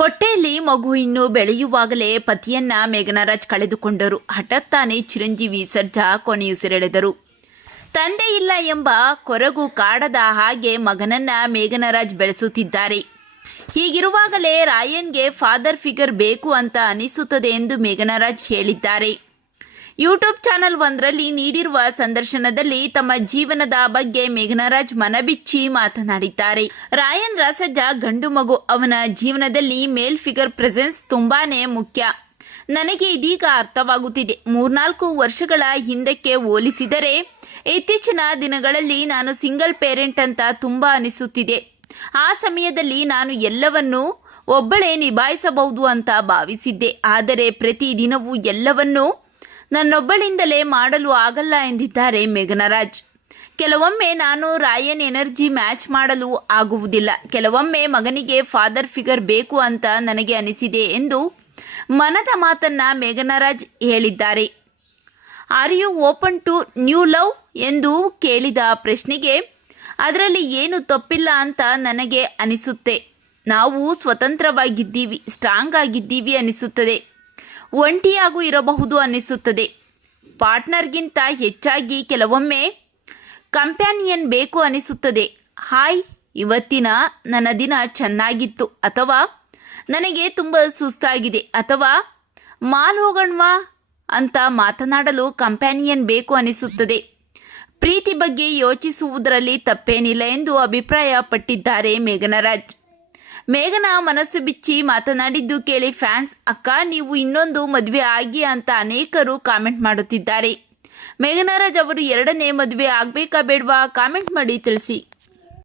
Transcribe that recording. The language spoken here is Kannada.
ಹೊಟ್ಟೆಯಲ್ಲಿ ಮಗು ಇನ್ನು ಬೆಳೆಯುವಾಗಲೇ ಪತಿಯನ್ನ ಮೇಘನರಾಜ್ ಕಳೆದುಕೊಂಡರು. ಹಠಾತ್ತಾನೆ ಚಿರಂಜೀವಿ ಸರ್ಜಾ ಕೊನೆಯುಸಿರೆಳೆದರು. ತಂದೆ ಇಲ್ಲ ಎಂಬ ಕೊರಗು ಕಾಡದ ಹಾಗೆ ಮಗನನ್ನ ಮೇಘನರಾಜ್ ಬೆಳೆಸುತ್ತಿದ್ದಾರೆ. ಹೀಗಿರುವಾಗಲೇ ರಾಯನ್ಗೆ ಫಾದರ್ ಫಿಗರ್ ಬೇಕು ಅಂತ ಅನಿಸುತ್ತದೆ ಎಂದು ಮೇಘನರಾಜ್ ಹೇಳಿದ್ದಾರೆ. ಯೂಟ್ಯೂಬ್ ಚಾನಲ್ ಒಂದರಲ್ಲಿ ನೀಡಿರುವ ಸಂದರ್ಶನದಲ್ಲಿ ತಮ್ಮ ಜೀವನದ ಬಗ್ಗೆ ಮೇಘನರಾಜ್ ಮನಬಿಚ್ಚಿ ಮಾತನಾಡಿದ್ದಾರೆ. ರಾಯನ್ ರಾಸಜ್ಜ ಗಂಡು ಮಗು. ಅವನ ಜೀವನದಲ್ಲಿ ಮೇಲ್ ಫಿಗರ್ ಪ್ರೆಸೆನ್ಸ್ ತುಂಬಾನೇ ಮುಖ್ಯ. ನನಗೆ ಇದೀಗ ಅರ್ಥವಾಗುತ್ತಿದೆ. 3-4 ವರ್ಷಗಳ ಹಿಂದಕ್ಕೆ ಹೋಲಿಸಿದರೆ ಇತ್ತೀಚಿನ ದಿನಗಳಲ್ಲಿ ನಾನು ಸಿಂಗಲ್ ಪೇರೆಂಟ್ ಅಂತ ತುಂಬ ಅನಿಸುತ್ತಿದೆ. ಆ ಸಮಯದಲ್ಲಿ ನಾನು ಎಲ್ಲವನ್ನೂ ಒಬ್ಬಳೇ ನಿಭಾಯಿಸಬಹುದು ಅಂತ ಭಾವಿಸಿದ್ದೆ. ಆದರೆ ಪ್ರತಿದಿನವೂ ಎಲ್ಲವನ್ನೂ ನನ್ನೊಬ್ಬಳಿಂದಲೇ ಮಾಡಲು ಆಗಲ್ಲ ಎಂದಿದ್ದಾರೆ ಮೇಘನರಾಜ್. ಕೆಲವೊಮ್ಮೆ ನಾನು ರಾಯನ್ ಎನರ್ಜಿ ಮ್ಯಾಚ್ ಮಾಡಲು ಆಗುವುದಿಲ್ಲ. ಕೆಲವೊಮ್ಮೆ ಮಗನಿಗೆ ಫಾದರ್ ಫಿಗರ್ ಬೇಕು ಅಂತ ನನಗೆ ಅನಿಸಿದೆ ಎಂದು ಮನದ ಮಾತನ್ನ ಮೇಘನರಾಜ್ ಹೇಳಿದ್ದಾರೆ. Are you open to new love ಎಂದು ಕೇಳಿದ ಪ್ರಶ್ನೆಗೆ ಅದರಲ್ಲಿ ಏನು ತಪ್ಪಿಲ್ಲ ಅಂತ ನನಗೆ ಅನಿಸುತ್ತೆ. ನಾವು ಸ್ವತಂತ್ರವಾಗಿದ್ದೀವಿ, ಸ್ಟ್ರಾಂಗ್ ಆಗಿದ್ದೀವಿ ಅನಿಸುತ್ತದೆ. ಒಂಟಿಯಾಗೂ ಇರಬಹುದು ಅನ್ನಿಸುತ್ತದೆ. ಪಾರ್ಟ್ನರ್ಗಿಂತ ಹೆಚ್ಚಾಗಿ ಕೆಲವೊಮ್ಮೆ ಕಂಪ್ಯಾನಿಯನ್ ಬೇಕು ಅನಿಸುತ್ತದೆ. ಹಾಯ್, ಇವತ್ತಿನ ನನ್ನ ದಿನ ಚೆನ್ನಾಗಿತ್ತು, ಅಥವಾ ನನಗೆ ತುಂಬ ಸುಸ್ತಾಗಿದೆ, ಅಥವಾ ಮಾಲ್ ಹೋಗೋಣವಾ ಅಂತ ಮಾತನಾಡಲು ಕಂಪ್ಯಾನಿಯನ್ ಬೇಕು ಅನಿಸುತ್ತದೆ. ಪ್ರೀತಿ ಬಗ್ಗೆ ಯೋಚಿಸುವುದರಲ್ಲಿ ತಪ್ಪೇನಿಲ್ಲ ಎಂದು ಅಭಿಪ್ರಾಯಪಟ್ಟಿದ್ದಾರೆ ಮೇಘನರಾಜ್. ಮೇಘನ ಮನಸ್ಸು ಬಿಚ್ಚಿ ಮಾತನಾಡಿದ್ದು ಕೇಳಿ ಫ್ಯಾನ್ಸ್ ಅಕ್ಕ ನೀವು ಇನ್ನೊಂದು ಮದುವೆ ಆಗಿ ಅಂತ ಅನೇಕರು ಕಾಮೆಂಟ್ ಮಾಡುತ್ತಿದ್ದಾರೆ. ಮೇಘನರಾಜ್ ಅವರು 2ನೇ ಮದುವೆ ಆಗಬೇಕಾ ಬೇಡವಾ ಕಾಮೆಂಟ್ ಮಾಡಿ ತಿಳಿಸಿ.